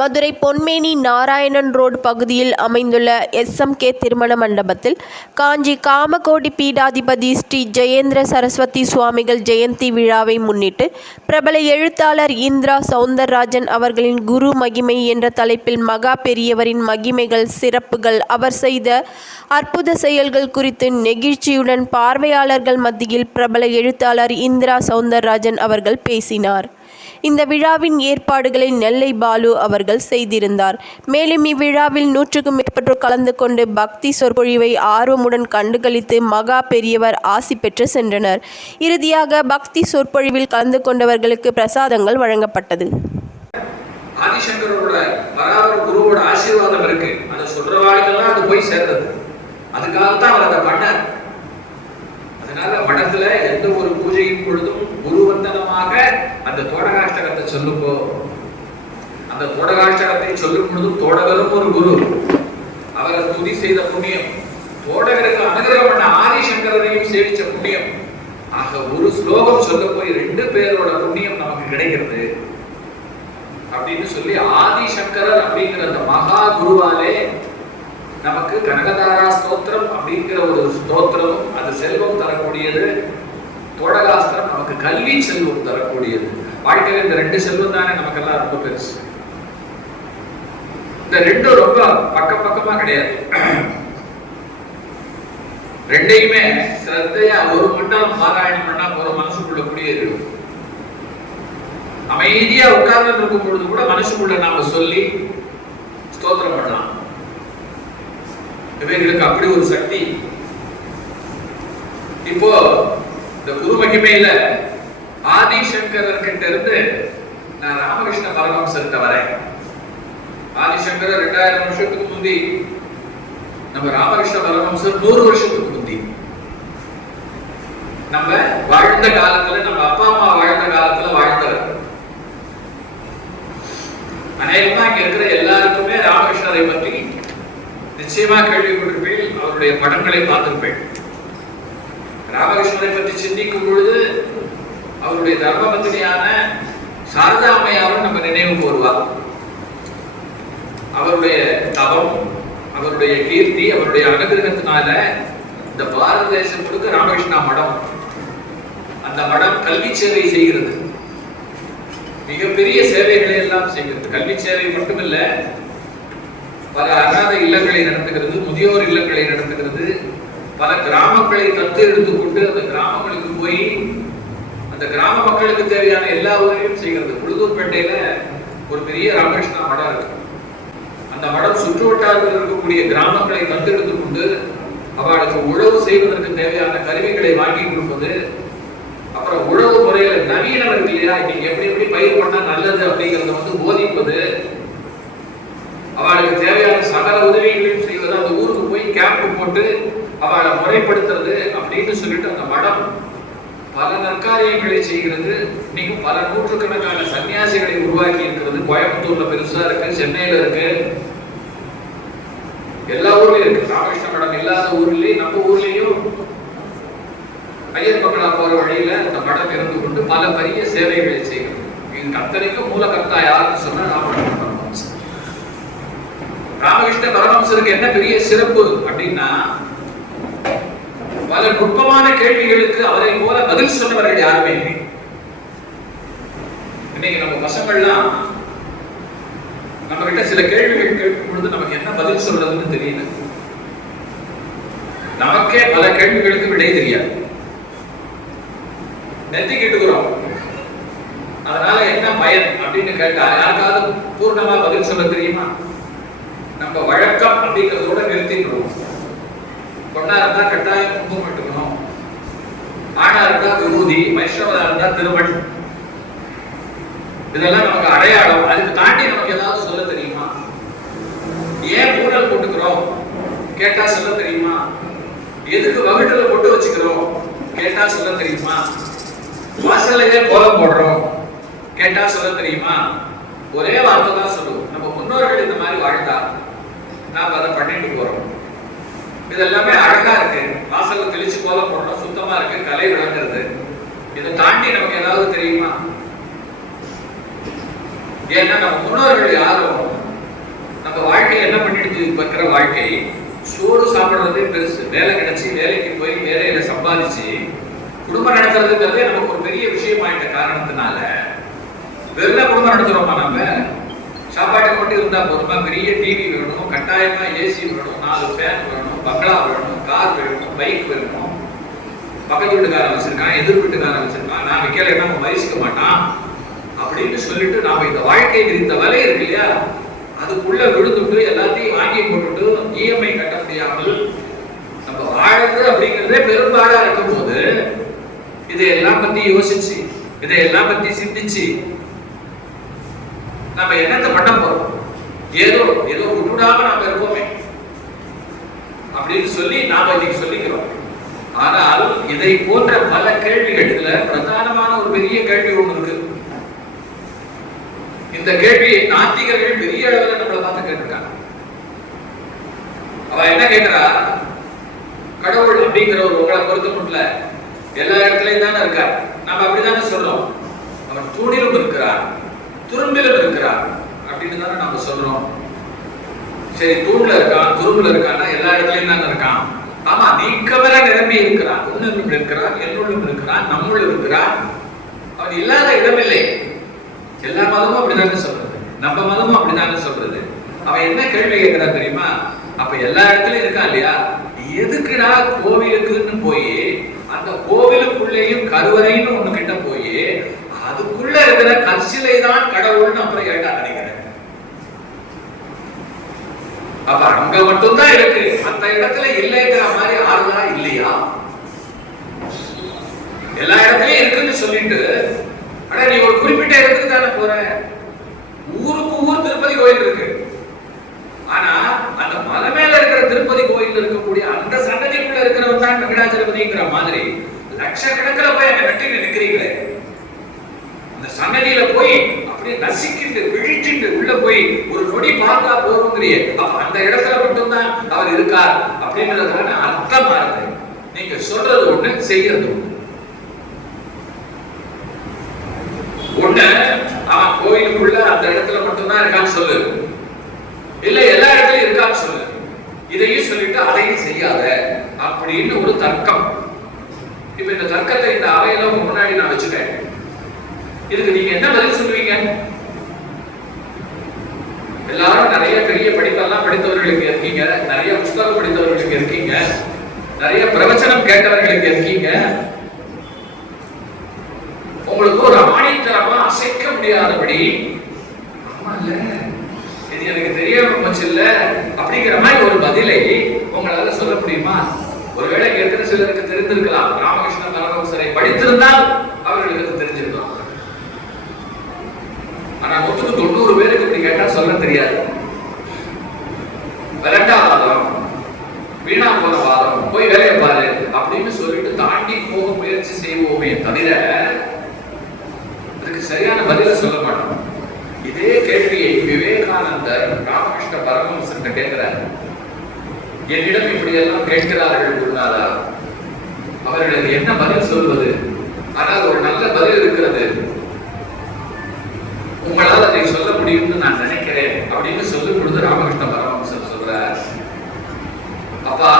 மதுரை பொன்மேனி Narayanan road பகுதியில் அமைந்துள்ள SMK திருமண மண்டபத்தில் காஞ்சி காமகோடி பீடாதிபதி ஸ்ரீ ஜெயேந்திர சரஸ்வதி சுவாமிகள் ஜெயந்தி விழாவை முன்னிட்டு பிரபல எழுத்தாளர் இந்திரா சௌந்தரராஜன் அவர்களின் குரு மகிமை என்ற தலைப்பில் மகா பெரியவரின் மகிமைகள், சிறப்புகள், அவர் செய்த அற்புத செயல்கள் குறித்து நெகிழ்ச்சியுடன் பார்வையாளர்கள் மத்தியில் பிரபல எழுத்தாளர் இந்திரா சௌந்தரராஜன் அவர்கள் பேசினார். இந்த விழாவின் ஏற்பாடுகளை நெல்லை பாலு அவர்கள் செய்திருந்தார். மேலும் இவ்விழாவில் 100க்கும் மேற்பட்டோர் கலந்து கொண்டு பக்தி சொற்பொழிவை ஆர்வமுடன் கண்டுகளித்து மகா பெரியவர் ஆசி பெற்று சென்றனர். இறுதியாக பக்தி சொற்பொழிவில் கலந்து கொண்டவர்களுக்கு பிரசாதங்கள் வழங்கப்பட்டது. ஆதிசங்கரோட பராபர குருவோட ஆசீர்வாதம் இருக்கு. அதை சொல்றவாளுக்கெல்லாம் அது போய் சேர்றது. அதுக்காகத்தான் அவர் அதை பண்ணார். அதனால மடத்துல எந்த ஒரு பூஜையின் பொழுதும் குருவந்தனமாக அந்த தோடகாஷ்டகத்தை சொல்லும்போ, அந்த தோடகாஷ்டகத்தை சொல்லும் பொழுதும் தோடகரும் ஒரு குரு, அவரை துதி செய்த புண்ணியம், தோடகருக்கு அனுகிரகம் பண்ண ஆதிசங்கரையும் சேவிச்ச புண்ணியம், ஆக ஒரு ஸ்லோகம் சொல்ல போய் 2 பேரோட புண்ணியம் நமக்கு கிடைக்கிறது அப்படின்னு சொல்லி ஆதிசங்கரர் அப்படிங்கிற அந்த மகா குருவாலே நமக்கு கனகதாரா ஸ்தோத்திரம் அப்படிங்கிற ஒரு ஸ்தோத்திரமும் அது செல்வம் தரக்கூடியது. தோடகாஸ்திரம் நமக்கு கல்வி செல்வம் தரக்கூடியது. வாழ்க்கையில் இந்த 2 செல்வம் தானே நமக்கெல்லாம் ரொம்ப பெருசு. இந்த 2 ரொம்ப பக்கமா கிடையாது. 2யுமே சிரத்தையா ஒரு மண்டலம் பாராயணம் பண்ணா போற மனசுக்குள்ள குடியேறிடும். அமைதியா உட்கார்ந்து இருக்கும் பொழுது கூட மனசுக்குள்ள நாம சொல்லி ஸ்தோத்திரம் பண்ணலாம். இவர்களுக்கு அப்படி ஒரு சக்தி. இப்போ இந்த குரு மகிமையில ஆதிசங்கரர் கிட்ட இருந்து நான் ராமகிருஷ்ண பரமஹம்சர்கிட்ட வரேன். ஆதிசங்கரர் 2000 வருஷத்துக்கு முந்தி, நம்ம ராமகிருஷ்ண பரமஹம்சர் 100 வருஷத்துக்கு முந்தி. நம்ம வாழ்ந்த காலத்துல, நம்ம அப்பா அம்மா வாழ்ந்த காலத்துல வாழ்ந்தவர். அநேகமா இங்க இருக்கிற எல்லாருக்குமே ராமகிருஷ்ணரை பற்றி நிச்சயமா கேள்விப்பட்டிருப்பேன், அவருடைய படங்களை பார்த்திருப்பேன். ராமகிருஷ்ணரை பற்றி சிந்திக்கும் பொழுது அவருடைய தர்மபத்தினியான சாரதா அம்மையாரும் நம்ம நினைவுக்கு வருவார். அவருடைய தவம், அவருடைய கீர்த்தி, அவருடைய அனுகிரகத்தினால இந்த பாரத தேசம் முழுக்க ராமகிருஷ்ணா மடம், அந்த மடம் கல்வி சேவை செய்கிறது. மிகப்பெரிய சேவைகளை எல்லாம் செய்கிறது. கல்வி சேவை மட்டுமில்ல, பல அநாத இல்லங்களை நடத்துகிறது, முதியோர் இல்லங்களை நடத்துகிறது, பல கிராமங்களை தத்து எடுத்துக்கொண்டு அந்த கிராமங்களுக்கு போய் அந்த கிராம மக்களுக்கு தேவையான எல்லா உதவியும் செய்கிறது. உளுதூர்பேட்டையில ஒரு பெரிய ராமகிருஷ்ணா மடம் இருக்கு. அந்த மடம் சுற்று வட்டாரத்தில் இருக்கக்கூடிய கிராமங்களை தத்து எடுத்துக்கொண்டு அவளுக்கு உழவு செய்வதற்கு தேவையான கருவிகளை வாங்கி கொடுப்பது, அப்புறம் உழவு முறையில நவீனம் இருக்கு இல்லையா, இன்னைக்கு எப்படி பயிர் பண்ணா நல்லது அப்படிங்கிறத போதிப்பது, அவளுக்கு தேவையான சகல உதவிகளையும் செய்வது, அந்த ஊருக்கு போய் கேம்ப் போட்டு அவளை முறைப்படுத்துறது அப்படின்னு சொல்லிட்டு அந்த மடம் பல நற்காரியங்களை செய்கிறது. இன்னைக்கு பல நூற்றுக்கணக்கான சன்னியாசிகளை உருவாக்கி இருக்கிறது. கோயம்புத்தூர்ல பெருசா இருக்கு, சென்னையில இருக்கு, எல்லா ஊர்லயும் இருக்கு. ராமகிருஷ்ண மடம் இல்லாத ஊர்லயும் நம்ம ஊர்லயும் ஐயர் மக்களா போற வழியில அந்த மடம் இருந்து கொண்டு பல பெரிய சேவைகளை செய்கிறது. இது அத்தனைக்கும் மூலகர்த்தா யாருன்னு சொன்னா ராமகிருஷ்ண பரமஹம்சர். ராமகிருஷ்ண பரமஹம்சருக்கு என்ன பெரிய சிறப்பு அப்படின்னா, பல நுட்பமான கேள்விகளுக்கு அவரை போல பதில் சொன்னவர்கள் யாருமே இல்லை. இன்னைக்கு நம்ம பசங்கள்லாம் நம்ம கிட்ட சில கேள்விகள் கேட்கும் பொழுது நமக்கு என்ன பதில் சொல்றதுன்னு தெரியல. நமக்கே பல கேள்விகளுக்கு விடை தெரியாது, நெத்திக்கிட்டுக்கிறோம். அதனால என்ன பயன் அப்படின்னு கேட்டா யாருக்காவது பூர்ணமா பதில் சொல்ல தெரியுமா? நம்ம வழக்கம் அப்படிங்கிறதோட நிறுத்திடுறோம். பொண்ணா இருந்தா கட்டாயம் குங்குமம் இட்டுக்கணும், ஆணா இருந்தா விபூதி, வைஷ்ணவா இருந்தா திருமண், இதெல்லாம் நமக்கு அடையாளம். அதுக்கு தாண்டி நமக்கு ஏதாவது சொல்ல தெரியுமா? ஏன் பூனல் போட்டுக்கிறோம் கேட்டா சொல்ல தெரியுமா? எதுக்கு வகுட்டுல போட்டு வச்சுக்கிறோம் கேட்டா சொல்ல தெரியுமா? வாசல்லையே கோலம் போடுறோம் கேட்டா சொல்ல தெரியுமா? ஒரே வார்த்தை தான் சொல்லுவோம், நம்ம முன்னோர்கள் இந்த மாதிரி வாழ்ந்தா நாம அதை பண்ணிட்டு போறோம். இதெல்லாமே அழகா இருக்கு, வாசல்ல தெளிச்சு கோலம் போடுறோம், சுத்தமா இருக்கு, கலை விளங்குறது. இதை தாண்டி நமக்கு ஏதாவது தெரியுமா? ஏன்னா நம்ம முன்னோர்கள் யாரும் நம்ம வாழ்க்கையை என்ன பண்ணிட்டு இருக்கிற வாழ்க்கை சோறு சாப்பிடுறதே பெருசு. வேலை கிடைச்சி வேலைக்கு போய் வேலையில சம்பாதிச்சு குடும்பம் நடத்துறதுங்கிறதே நமக்கு ஒரு பெரிய விஷயம் ஆயிட்ட காரணத்தினால வெறும் குடும்பம் நடத்துறோமா? நம்ம சாப்பாட்டுக்கு மட்டும் இருந்தா போதுமா? பெரிய டிவி வேணும், கட்டாயமா ஏசி வேணும், 4 ஃபேன் வேணும், பங்களா வேணும், கார் வேணும், பைக் வேணும், பக்கத்து வீட்டுக்காரன் வச்சிருக்கான், எதிர் வீட்டுக்காரன் வச்சிருக்கான், நான் வைக்கலைன்னா அவன் வயசுக்க மாட்டான் அப்படின்னு சொல்லிட்டு நாம இந்த வாழ்க்கை இந்த விலை இருக்கு இல்லையா, அதுக்குள்ள விழுந்துட்டு எல்லாத்தையும் வாங்கி போட்டுட்டு இஎம்ஐ கட்ட முடியாமல் நம்ம வாழ்றது அப்படிங்கிறதே பெரும்பாடா இருக்கும் போது இதையெல்லாம் பத்தி யோசிச்சு இதையெல்லாம் பத்தி சிந்திச்சு நம்ம என்னத்தை பண்ண போறோம்? ஏதோ ஏதோ விட்டுடாம நாம இருக்கோமே அப்படின்னு சொல்லி நாம இன்னைக்கு சொல்லிக்கிறோம். ஆனால் இதை போன்ற பல கேள்விகள், இதுல பிரதானமான ஒரு பெரிய கேள்வி ஒண்ணு இருக்கு. இந்த கேள்வியை நாத்திகர்கள் பெரிய அளவில் நம்மளை பார்த்து கேட்டிருக்காங்க. அவ என்ன கேட்கிறா? கடவுள் அப்படிங்கிற ஒரு உங்களை பொறுத்த மட்டும் எல்லா இடத்துலயும் தானே இருக்கார். நம்ம அப்படிதானே சொல்றோம். அவன் தூணிலும் இருக்கிறார், துரும்பிலும் இருக்கிறார் அப்படின்னு தானே நம்ம சொல்றோம். சரி, தூண்ல இருக்கான், துரும்புல இருக்கான்னா எல்லா இடத்துலயும் தானே இருக்கான். ஆமா, நீக்கவர நிரம்பி இருக்கிறான். உன்னுள்ளும் இருக்கிறான், என்னுள்ளும் இருக்கிறான், நம்முள் இருக்கிறான். அவன் இல்லாத இடமில்லை. எல்லா மதமும் அப்படிதானே சொல்றது, நம்ம மதமும் அப்படிதானே சொல்றது. அவன் என்ன கேள்வி கேட்கிறான் தெரியுமா? அப்ப எல்லா இடத்துலயும் இருக்கான் இல்லையா, எதுக்குடா கோவிலுக்குன்னு போய் அந்த கோவிலுக்குள்ளேயும் கருவறைன்னு ஒண்ணு கிட்ட போய் அதுக்குள்ள இருக்கிற கற்சிலை தான் கடவுள்னு அப்புறம் கேட்டா நினைக்கிறேன். அப்ப அங்க மட்டும்தான் இருக்கு, மற்ற இடத்துல இல்லைங்கிற மாதிரி ஆறுதலா இல்லையா? எல்லா இடத்துலயும் இருக்குன்னு சொல்லிட்டு ஆனா நீ ஒரு குறிப்பிட்ட இடத்துக்கு தானே போற. ஊருக்கு ஊர் திருப்பதி கோயில் இருக்கு. ஆனா அந்த மலை மேல இருக்கிற திருப்பதி கோயில் இருக்கக்கூடிய அந்த சன்னதிக்குள்ள இருக்கிறவன் தான் வெங்கடாச்சலபதிங்கிற மாதிரி லட்சக்கணக்கில் போய் அங்க வெட்டி நிற்கிறீங்களே. அந்த சன்னதியில போய் அப்படியே நசிக்கிட்டு விழிச்சுட்டு உள்ள போய் ஒரு நொடி பார்த்தா போறோங்கிறியே, அப்ப அந்த இடத்துல மட்டும்தான் அவர் இருக்கார் அப்படின்றதுக்கான அர்த்தம் மாறுது. நீங்க சொல்றது ஒண்ணு, செய்யறது ஒண்ணு. ஒண்ணு, அவன் கோயிலுக்குள்ள அந்த இடத்துல மட்டும்தான் இருக்கான்னு சொல்லு, இல்ல எல்லா இடத்துலயும் இருக்கான்னு சொல்லு. இதையும் சொல்லிட்டு அதையும் செய்யாத அப்படின்னு ஒரு தர்க்கம். இப்ப இந்த தர்க்கத்தை இந்த அவையில உங்க முன்னாடி நான் வச்சுட்டேன். இதுக்கு நீங்க என்ன பதில் சொல்லுவீங்க? எல்லாரும் நிறைய பெரிய படிப்பெல்லாம் படித்தவர்களுக்கு இருக்கீங்க, நிறைய புத்தகம் படித்தவர்களுக்கு இருக்கீங்க, நிறைய பிரவச்சனம் கேட்டவர்களுக்கு இருக்கீங்க. உங்களுக்கு ஒரு ஆணித்தரமா அசைக்க முடியாதபடி இது எனக்கு தெரியாம போச்சு இல்ல அப்படிங்கிற மாதிரி ஒரு பதிலை உங்களால சொல்ல முடியுமா? ஒருவேளை இருக்கிற சிலருக்கு தெரிந்திருக்கலாம், ராமகிருஷ்ண பரமஹம்சரை படித்திருந்தால் அவர்களுக்கு தெரிஞ்சிருக்கலாம். ஆனா 190 பேருக்கு இப்படி கேட்டா சொல்ல தெரியாது. விரட்டாவாதம், வீணா போன வாதம், போய் வேலையை பாரு அப்படின்னு சொல்லிட்டு தாண்டி போக முயற்சி செய்வோமே தவிர அதுக்கு சரியான பதில சொல்ல மாட்டோம். இதே கேள்வியை விவேகானந்தர் ராமகிருஷ்ண பரமஹம்சர்கிட்ட கேட்கிறார். என்னிடம் இப்படி எல்லாம் கேட்கிறார்கள் குருநாதா, அவர்களுக்கு என்ன பதில் சொல்வது? ஆனால் ஒரு நல்ல பதில் இருக்கிறது, உங்களால் அதை சொல்ல முடியும்னு நான் நினைக்கிறேன் அப்படின்னு சொல்லும் பொழுது ராமகிருஷ்ண பரமஹம்சர் சொல்றார், அப்பா,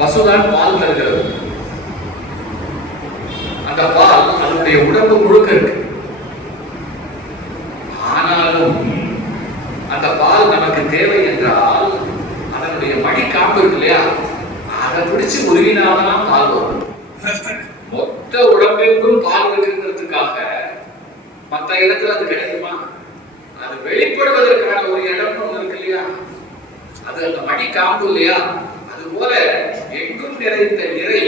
பசுதான் பால் தருகிறது. அந்த பால் அதனுடைய உடம்பு முழுக்க இருக்கு. ஆனாலும் அந்த பால் நமக்கு தேவை என்றால் அதனுடைய மடி காப்பு இருக்கு இல்லையா, அதை பிடிச்சு உருவினாதான் பால் வரும். மொத்த உடம்பெங்கும் பால் இருக்குங்கிறதுக்காக மற்ற இடத்துல அது கிடைக்குமா? அது வெளிப்படுவதற்கான ஒரு இடம் ஒண்ணு இருக்கு இல்லையா, அது அந்த மடி காப்பு இல்லையா. அது போல எங்கும் நிறைந்த நிறை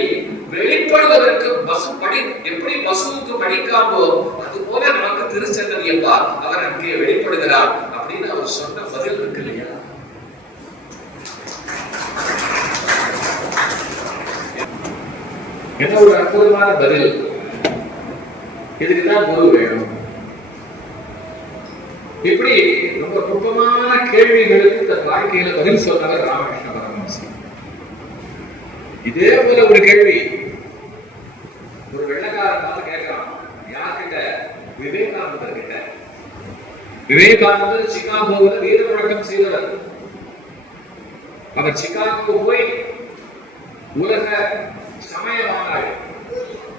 வெளிப்படுவதற்கு பசு படி, எப்படி பசுவுக்கு மடிக்காம்போ அது போல நமக்கு திருச்செந்தவியப்பா அவர் அங்கே வெளிப்படுகிறார் அப்படின்னு அவர் சொன்ன பதில் இருக்கு இல்லையா. என்ன ஒரு அற்புதமான பதில். இதுக்குதான் குரு வேணும். இப்படி ரொம்ப நுட்பமான கேள்விகளுக்கு தன் வாழ்க்கையில பதில் சொன்னவர் ராமகிருஷ்ண பரமஹம்சர். இதே போல ஒரு கேள்வி ஒரு வெள்ளக்காரன் கேட்கிறான். யார்கிட்ட? விவேகானந்தர் கிட்ட. விவேகானந்தர் சிகாகோவில் வீர முழக்கம் செய்தவர். அவர் சிகாகோ போய் உலக சமய மாநாடு,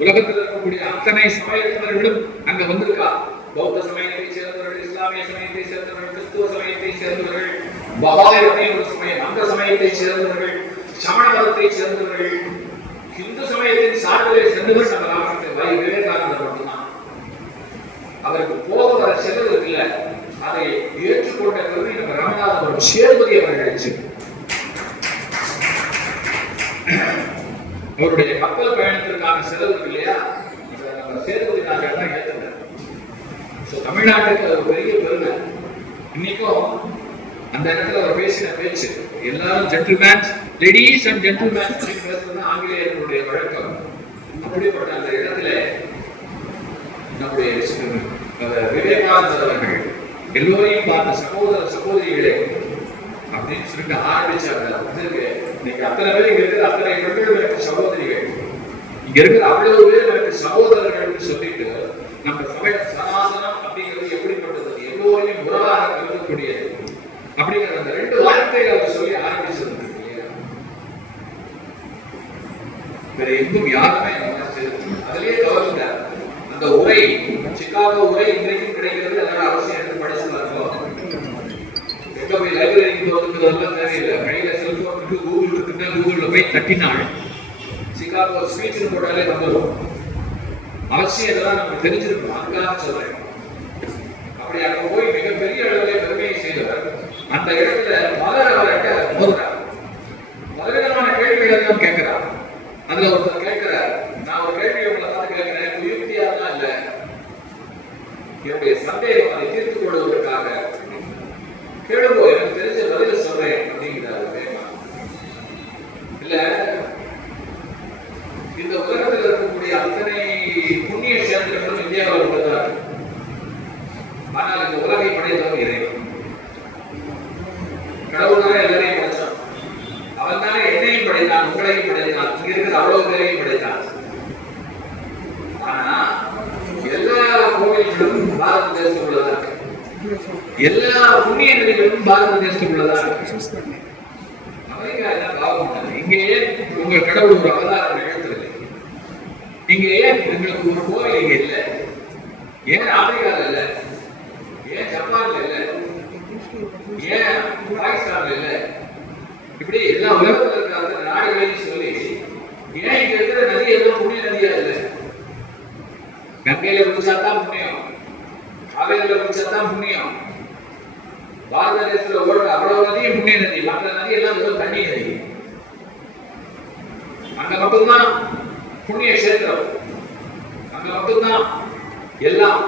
உலகத்தில் இருக்கக்கூடிய அத்தனை சமயத்தினர்களும் அங்க வந்திருக்கா. பௌத்த சமயத்தை சேர்ந்தவர்கள், இஸ்லாமிய சமயத்தை சேர்ந்தவர்கள், கிறிஸ்துவ சமயத்தை சேர்ந்தவர்கள், பகாய் ஒரு சமயம் அந்த சமயத்தை சேர்ந்தவர்கள், சமண மதத்தை சேர்ந்தவர்கள், இந்து சமயத்தின் சார்பிலே சேர்ந்தவர் நம்ம ராமநாதர் விவேகானந்தர் மட்டும்தான். அவருக்கு போக வர செலவு இருக்குல்ல, அதை ஏற்றுக்கொண்ட கருவி நம்ம ராமநாதபுரம் சேதுபதி அவர்கள். அவருடைய கப்பல் பயணத்திற்கான செலவு இல்லையா, நம்ம சேதுபதி நாங்கள் தான் ஏற்றுங்க. தமிழ்நாட்டுக்கு அது ஒரு பெரிய பெருமை. இன்னைக்கும் அந்த இடத்துல அவர் பேசின பேச்சு, எல்லாரும் ஜென்டில்மேன், லேடீஸ் அண்ட் ஜென்டில்மேன் பேசுறது ஆங்கிலேயர்களுடைய வழக்கம். அப்படிப்பட்ட அந்த இடத்துல நம்முடைய விவேகானந்தர் அவர்கள் எல்லோரையும் பார்த்த சகோதர சகோதரிகளே அப்படின்னு சொல்லிட்டு ஆரம்பிச்சாங்க. இன்னைக்கு அத்தனை பேர் இங்க இருக்கிற அத்தனை பெண்கள் எனக்கு சகோதரிகள், இங்க இருக்கிற அவ்வளவு பேர் எனக்கு சகோதரர்கள் சொல்லிட்டு நம்ம சமய சனாதனம் அப்படிங்கிறது எப்படிப்பட்டது, எல்லோரையும் உறவாக கருதக்கூடியது அப்படிங்கிற அந்த ரெண்டு வார்த்தைகளை அவர் சொல்லி ஆரம்பிச்சிருந்தார். வேற எங்கும் யாருமே அதிலேயே கவர்ந்தார். அந்த உரை, சிகாகோ உரை இன்றைக்கும் கிடைக்கிறது. அதனால அவசியம் எடுத்து படிச்சு பார்க்கலாம். எங்க போய் லைப்ரரிக்கு ஒதுக்குறதெல்லாம் தேவையில்லை. கையில செல்போன் இருக்கு, கூகுள் இருக்குன்னா கூகுள்ல போய் தட்டினாள் சிகாகோ ஸ்பீச் போட்டாலே வந்துடும். அவசியம் இதெல்லாம் நம்ம தெரிஞ்சிருக்கணும். அதுக்காக சொல்றேன். அப்படி அங்க போய் மிகப்பெரிய அளவில் பெருமையை செய்தவர். அந்த இடத்துல மலர் அவர்கிட்ட மோதுறார். பலவிதமான கேள்விகள் எல்லாம் கேட்கிறார். அதுல ஒருத்தர் கேட்கிறார், நான் ஒரு கேள்வி உங்களை பார்த்து கேட்கிறேன், யுக்தியாதான் இல்ல, என்னுடைய சந்தேகம் அதை தீர்த்து கொள்வதற்காக கேளுங்கோ, எனக்கு தெரிஞ்ச பதில சொல்றேன் அப்படிங்கிறாரு. இல்ல, இந்த உலகத்தில் இருக்கக்கூடிய அத்தனை புண்ணிய சேத்திரங்களும் இந்தியாவில் உள்ளதா? ஆனால் இந்த உலகை படைத்தவன் இறைவன். கடவுள் தான் எல்லாரையும் படைத்தான். அவன் தானே என்னையும் படைத்தான், உங்களையும் படைத்தான், இங்க இருக்கிற அவ்வளவு பேரையும் படைத்தான். ஆனா எல்லா கோவில்களும் பாரத தேசத்தில் உள்ளதா? எல்லா புண்ணிய நதிகளும் பாரத தேசத்தில் உள்ளதா? அமெரிக்கா என்ன பாவம்? இங்கேயே உங்க கடவுள் ஒரு அவதாரம் நிகழ்த்தவில்லை. இங்க ஏன் எங்களுக்கு ஒரு கோவில் இங்க இல்ல? ஏன் ஆப்பிரிக்கால இல்ல? ஏன் ஜப்பான்ல இல்ல? ஏன் பாகிஸ்தான்ல இல்ல? இப்படி எல்லா உலகத்தில் இருக்கிற நாடுகளையும் சொல்லி ஏன் இங்க இருக்கிற நதி எல்லாம் புண்ணிய நதியா இல்லை? கங்கையில குடிச்சாதான் புண்ணியம், காவேரியில குடிச்சாதான் புண்ணியம். பாரத தேசத்துல ஓடுற அவ்வளவு நதியும் புண்ணிய நதி. மற்ற நதி எல்லாம் வெறும் தண்ணி நதி. அங்க மட்டும்தான் புண்ணிய கஷேத்திரம், அங்க மட்டும்தான் எல்லாம்.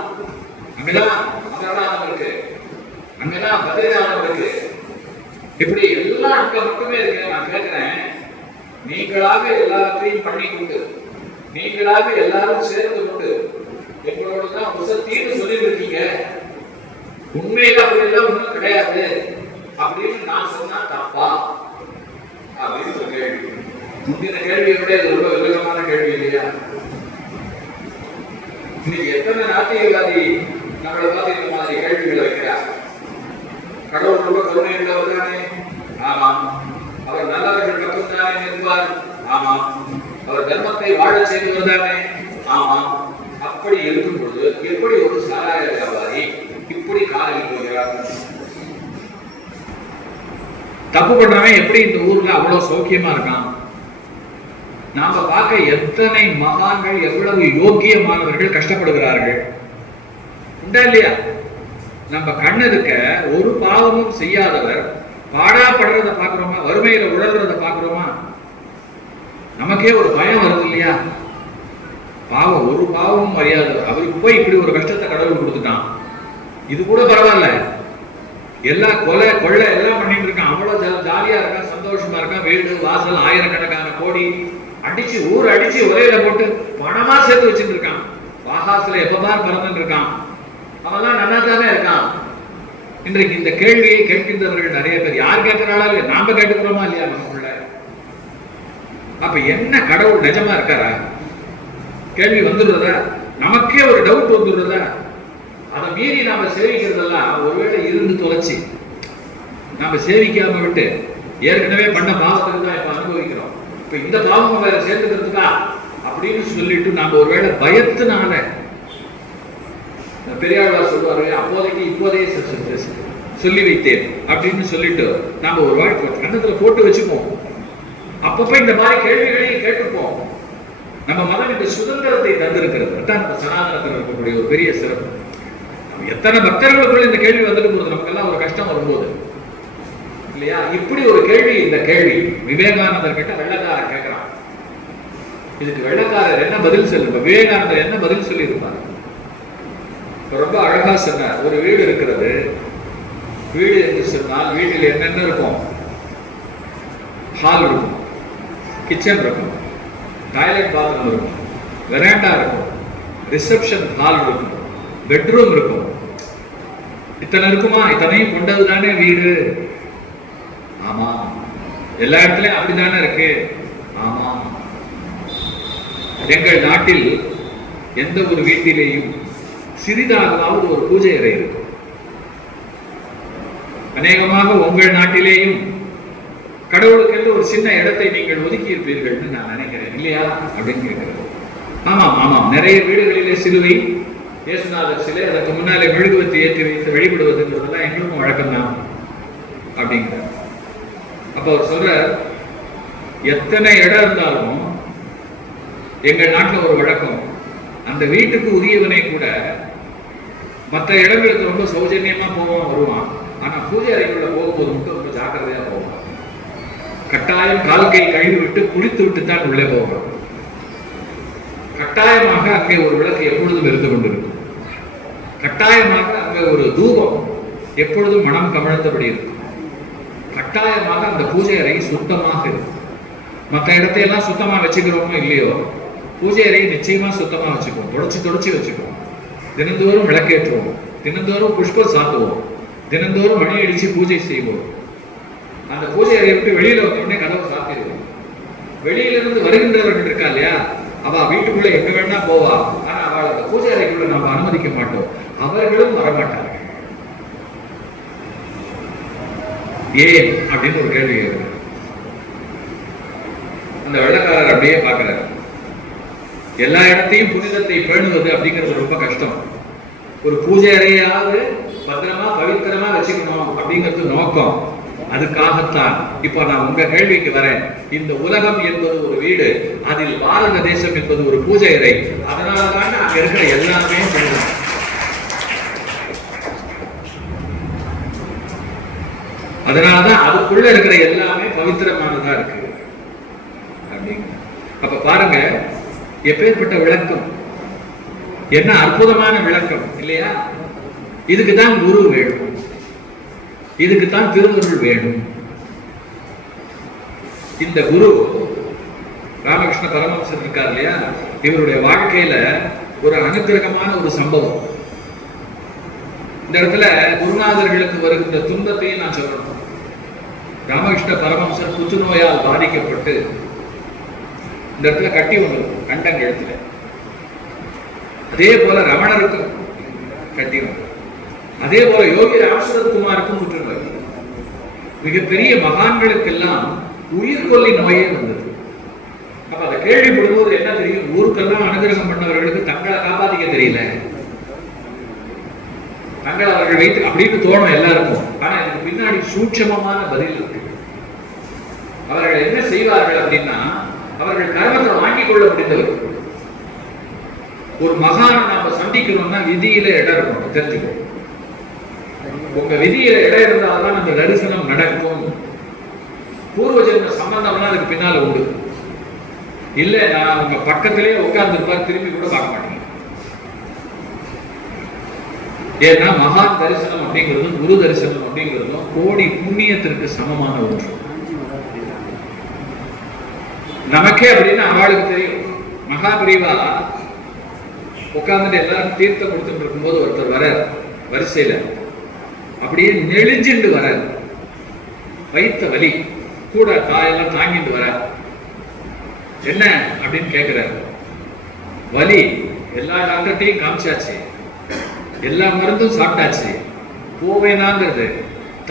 அங்கதான் அமரநாதம் இருக்கு, அங்கதான் பத்ரிநாதம் இருக்கு. இப்படி எல்லாம் அங்க மட்டுமே இருக்கு. நான் கேட்கிறேன், நீங்களாக எல்லாத்தையும் பண்ணி கொண்டு, நீங்களாக எல்லாரும் சேர்ந்து கொண்டு எங்களோட தான் உசத்தின்னு சொல்லி இருக்கீங்க. உண்மையில அப்படியெல்லாம் ஒண்ணும் கிடையாது அப்படின்னு நான் சொன்னா தப்பா அப்படின்னு ஒரு கேள்வி. முந்தின கேள்வியை விட இது ரொம்ப விவேகமான கேள்வி இல்லையா? இன்னைக்கு எத்தனை நாத்திகவாதி நம்மளை பார்த்து இந்த மாதிரி கேள்விகளை வைக்கிறார். கடவுள் ரொம்ப கருணை உள்ளவர் தானே? ஆமாம். அவர் நல்லவர்கள் மட்டும்தானே நிற்பார்? ஆமாம். அவர் தர்மத்தை வாழ செய்தவர் தானே? ஆமாம். அப்படி இருக்கும் பொழுது எப்படி ஒரு சாராய வியாபாரி இப்படி காலையில் போகிறார்? தப்பு பண்றவன் எப்படி இந்த ஊர்ல அவ்வளவு சௌக்கியமா இருக்கான்? நாம பார்க்க எத்தனை மகான்கள், எவ்வளவு யோக்கியமானவர்கள் கஷ்டப்படுகிறார்கள் உண்டா இல்லையா? நம்ம கண்ணதுக்க ஒரு பாவமும் செய்யாதவர் பாடாப்படுறத பாக்குறோமா? வறுமையில உழல்றத பாக்குறோமா? நமக்கே ஒரு பயம் வருது இல்லையா? பாவம், ஒரு பாவமும் அறியாது அவருக்கு போய் இப்படி ஒரு கஷ்டத்தை கடவுள் கொடுத்துட்டான். இது கூட பரவாயில்ல, எல்லாம் கொலை கொள்ளை எல்லாம் பண்ணிட்டு இருக்கான். அவ்வளவு ஜாலியா இருக்கான், சந்தோஷமா இருக்கான். வீடு வாசல் ஆயிரக்கணக்கான கோடி அடிச்சு ஊர் அடிச்சு ஒரேல போட்டு பணமா சேர்த்து வச்சுட்டு இருக்கான். வாகாசுல எப்பதான் பறந்துட்டு இருக்கான். அவெல்லாம் நல்லா தானே இருக்கான். இன்றைக்கு இந்த கேள்வியை கேட்கின்றவர்கள் நிறைய பேர். யார் கேட்கிறாளா இல்லையா? நாம கேட்டுக்கிறோமா இல்லையா நமக்குள்ள? அப்ப என்ன கடவுள் நிஜமா இருக்காரா? கேள்வி வந்துடுறதா? நமக்கே ஒரு டவுட் வந்துடுறதா? அதை மீறி நாம சேவிக்கிறதெல்லாம் ஒருவேளை இருந்து தொலைச்சி நாம சேவிக்காம விட்டு ஏற்கனவே பண்ண பாவத்துக்கு தான் இப்ப அனுபவிக்கிறோம். இப்ப இந்த பாவம் வேற சேர்த்துக்கிறதுக்கா அப்படின்னு சொல்லிட்டு நாம ஒருவேளை பயத்தினால, பெரியாழ்வார் சொல்லுவாரு, அப்போதைக்கு இப்போதையே சொல்லி வைத்தேன் அப்படின்னு சொல்லிட்டு நாம ஒரு வாழ்க்கை கண்ணத்துல போட்டு வச்சுப்போம். அப்பப்ப இந்த மாதிரி கேள்விகளையும் கேட்டுப்போம். நம்ம மதம் இந்த சுதந்திரத்தை தந்திருக்கிறது. அதான் நம்ம சனாதனத்தில் இருக்கக்கூடிய ஒரு பெரிய சிறப்பு. எத்தனை பக்தர்களுக்குள்ள இந்த கேள்வி வந்துட்டு போகுது, நமக்கெல்லாம் ஒரு கஷ்டம் வரும்போது இல்லையா? இப்படி ஒரு கேள்வி, இந்த கேள்வி விவேகானந்தர் கிட்ட வெள்ளக்காரர் கேட்கிறான். இதுக்கு வெள்ளக்காரர் என்ன பதில் சொல்லுங்க? விவேகானந்தர் என்ன பதில் சொல்லி இருப்பார்? ரொம்ப அழகா சொன்னார். ஒரு வீடு இருக்கிறது. வீடு என்று சொன்னால் வீட்டில் என்னென்ன இருக்கும்? ஹால் இருக்கும், கிச்சன் இருக்கும், டாய்லெட் பாத்ரூம் இருக்கும், வெராண்டா இருக்கும், ரிசப்ஷன் ஹால் இருக்கும், பெட்ரூம் இருக்கும். இத்தனை இருக்குமா? இத்தனையும் கொண்டது தானே வீடு. ஆமா. எல்லா இடத்துலயும் அப்படித்தானே இருக்கு. ஆமா. எங்கள் நாட்டில் எந்த ஒரு வீட்டிலேயும் சிறிதாகவாவது ஒரு பூஜை அறை இருக்கும். அநேகமாக உங்கள் நாட்டிலேயும் கடவுளுக்கு ஒரு சின்ன இடத்தை நீங்கள் ஒதுக்கி இருப்பீர்கள் நான் நினைக்கிறேன், இல்லையா அப்படின்னு கேட்கிறேன். ஆமாம் ஆமாம், நிறைய வீடுகளிலே சிலுவை, இயேசுநாதர் சிலை, அதற்கு முன்னாலே மெழுகுவத்தி ஏற்றி வைத்து வழிபடுவதுங்கிறதுலாம் எங்களுக்கும் வழக்கம்தான் அப்படிங்கிறார். அப்ப அவர் சொல்ற, எத்தனை இடம் இருந்தாலும் எங்கள் நாட்டில் ஒரு வழக்கம், அந்த வீட்டுக்கு உரியவனை கூட மற்ற இடங்களுக்கு ரொம்ப சௌஜன்யமா போவான் வருவான். ஆனா பூஜை அறைக்குள்ள போகும்போது மட்டும் ரொம்ப ஜாக்கிரதையா போவான். கட்டாயம் கால் கை கழுவி விட்டு குளித்து விட்டு தான் உள்ளே போவான். கட்டாயமாக அங்கே ஒரு விளக்கு எப்பொழுதும் இருந்து கொண்டிருக்கும். கட்டாயமாக அங்கே ஒரு தூபம் எப்பொழுதும் மனம் கமழ்ந்தபடி இருக்கும். கட்டாயமாக அந்த பூஜை அறை சுத்தமாக இருக்கும். மற்ற இடத்தையெல்லாம் சுத்தமா வச்சுக்கிறோமோ இல்லையோ, பூஜை அறையை நிச்சயமா சுத்தமா வச்சுக்குவோம். தொடச்சி வச்சுக்குவோம். தினந்தோறும் விளக்கேற்றுவோம், தினந்தோறும் புஷ்பம் சாத்துவோம், தினந்தோறும் மணி அடிச்சு பூஜை செய்வோம். அந்த பூஜை அறையை விட்டு வெளியில வந்த உடனே கதவை சாத்திடுவோம். வெளியில இருந்து வருகின்றவர்கள் இருக்கா இல்லையா, அவ வீட்டுக்குள்ள எங்க வேணா போவா. ஆனா அவள் அந்த பூஜை அறைக்குள்ள நம்ம அனுமதிக்க மாட்டோம். அவர்களும் வரமாட்டார்கள். ஏன் அப்படின்னு ஒரு கேள்வி கேட்கிறார். அந்த வெள்ளக்காரர் அப்படியே பார்க்கிறார். எல்லா இடத்தையும் புனிதத்தை பேணுவது அப்படிங்கிறது ரொம்ப கஷ்டம். ஒரு பூஜை அறையாவது பத்திரமா பவித்திரமா வச்சுக்கணும் அப்படிங்கிறது நோக்கம். அதுக்காகத்தான் இப்ப நான் உங்க கேள்விக்கு வரேன். இந்த உலகம் என்பது ஒரு வீடு, அதில் பாரத தேசம் என்பது ஒரு பூஜை அறை. அதனாலதான் அங்க இருக்கிற எல்லாமே புனிதம். அதனாலதான் அதுக்குள்ள இருக்கிற எல்லாமே பவித்திரமானதா இருக்கு. அப்ப பாருங்க, எப்பேற்பட்ட விளக்கம், என்ன அற்புதமான விளக்கம் இல்லையா? இதுக்குதான் குரு வேணும், இதுக்குத்தான் திருவருள் வேணும். இந்த குரு ராமகிருஷ்ண பரமஹம்சர் இருக்கார் இல்லையா, இவருடைய வாழ்க்கையில ஒரு அனுகிரகமான ஒரு சம்பவம். இந்த இடத்துல குருநாதர்களுக்கு வருகின்ற துன்பத்தையும் நான் சொல்லணும். ராமகிருஷ்ண பரமஹம்சர் புற்றுநோயால் பாதிக்கப்பட்டு இந்த இடத்துல கட்டி ஒன்று கண்டங்கழுத்துல. அதே போல ரமணருக்கும் கட்டி ஒன்று. அதே போல யோகி ராமசுரத்குமாருக்கும் புற்றுநோய். மிகப்பெரிய மகான்களுக்கெல்லாம் உயிர்கொல்லி நோயே வந்தது. அப்ப அதை கேள்விப்படும்போது என்ன தெரியும்? ஊருக்கெல்லாம் அனுகிரகம் பண்ணவர்களுக்கு தங்களை காப்பாத்திக்க தெரியல, தங்களை அவர்கள் வைத்து அப்படின்னு தோணும் எல்லாருக்கும். ஆனா இதுக்கு பின்னாடி சூட்சமமான பதில் இருக்கு. அவர்கள் என்ன செய்வார்கள் அப்படின்னா, அவர்கள் கர்மத்தை வாங்கிக் கொள்ள முடிந்தவர். ஒரு மகானை நாம சந்திக்கணும்னா விதியில இடம் இருக்கணும், தெரிஞ்சுக்கோ. உங்க விதியில இடம் இருந்தால்தான் அந்த தரிசனம் நடக்கும். பூர்வ ஜென்ம சம்பந்தம்னா அதுக்கு பின்னால உண்டு. இல்ல நான் உங்க பக்கத்திலேயே உட்கார்ந்து இருப்பார், திரும்பி கூட பார்க்க மாட்டீங்க. ஏன்னா மகான் தரிசனம் அப்படிங்கிறதும் குரு தரிசனம் அப்படிங்கிறதும் கோடி புண்ணியத்திற்கு சமமான ஒன்று. நமக்கே அப்படின்னு அவளுக்கு தெரியும். மகாபிரிவா உட்கார்ந்துட்டு எல்லாரும் தீர்த்தம் கொடுத்துட்டு இருக்கும்போது ஒருத்தர் வர வரிசையில அப்படியே நெளிஞ்சுண்டு வர, வைத்த வலி கூட காயெல்லாம் தாங்கிட்டு வர. என்ன அப்படின்னு கேட்கிறார். வலி எல்லா டாக்டர்ட்டையும் காமிச்சாச்சு, எல்லா மருந்தும் சாப்பிட்டாச்சு, போவேனாங்கிறது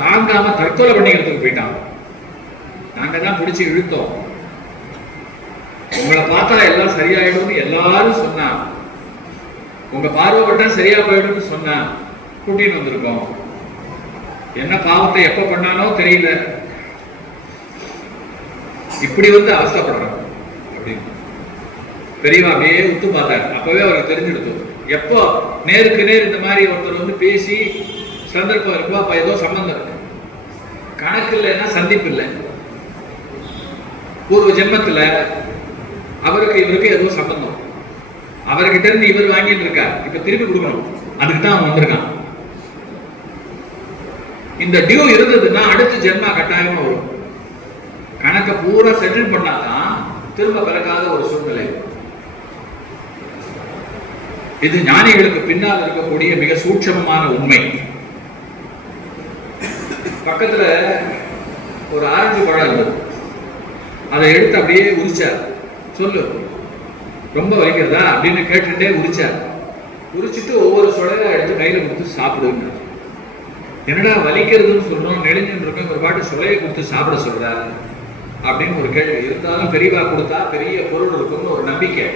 தாங்காம தற்கொலை பண்ணிக்கிறதுக்கு போயிட்டான். நாங்க தான் பிடிச்சி இழுத்தோம். உங்களை பார்த்தா எல்லாம் சரியாயிடும்னு எல்லாரும் சொன்னா, உங்க பார்வைப்பட்டா சரியா போயிடும்னு சொன்னா கூட்டின்னு வந்திருக்கோம். என்ன பாவத்தை எப்ப பண்ணானோ தெரியல, இப்படி வந்து அவஸ்தப்படுறோம் அப்படின்னு பெரியவா அப்படியே உத்து பார்த்தார். அப்பவே அவருக்கு தெரிஞ்சிடுது, எப்போ நேருக்கு நேர் இந்த மாதிரி ஒருத்தர் வந்து பேசி சந்தர்ப்பம் இருக்கோ அப்ப ஏதோ சம்பந்தம் இருக்கு. கணக்கு இல்லைன்னா சந்திப்பு இல்லை. பூர்வ ஜென்மத்துல அவருக்கு இவருக்கு ஏதோ சம்பந்தம், அவர்கிட்ட இருந்து இவர் வாங்கிட்டு இருக்கார், இப்ப திருப்பி கொடுக்கணும், அதுக்கு தான் அவன் வந்திருக்கான். இந்த டியூ இருந்ததுன்னா அடுத்த ஜென்மா கட்டாயமா வரும். கணக்க பூரா செட்டில் பண்ணாதான் திரும்ப பிறக்காத ஒரு சூழ்நிலை. இது ஞானிகளுக்கு பின்னால் இருக்கக்கூடிய மிக சூட்சமமான உண்மை. பக்கத்துல ஒரு ஆரஞ்சு பழம் இருந்தது, அதை எடுத்து அப்படியே உரிச்சார். சொல்லு, ரொம்ப வலிக்கிறதா அப்படின்னு கேட்டுட்டே உரிச்சார். உரிச்சிட்டு ஒவ்வொரு சொலையா எடுத்து கையில கொடுத்து சாப்பிடுங்க. என்னடா வலிக்கிறதுன்னு சொல்றோம், நெளிஞ்சுன்னு இருக்கோம், ஒரு பாட்டு சொலையை கொடுத்து சாப்பிட சொல்றாரு அப்படின்னு ஒரு கேள்வி. இருந்தாலும் பெரியவா கொடுத்தா பெரிய பொருள் இருக்கும்னு ஒரு நம்பிக்கை.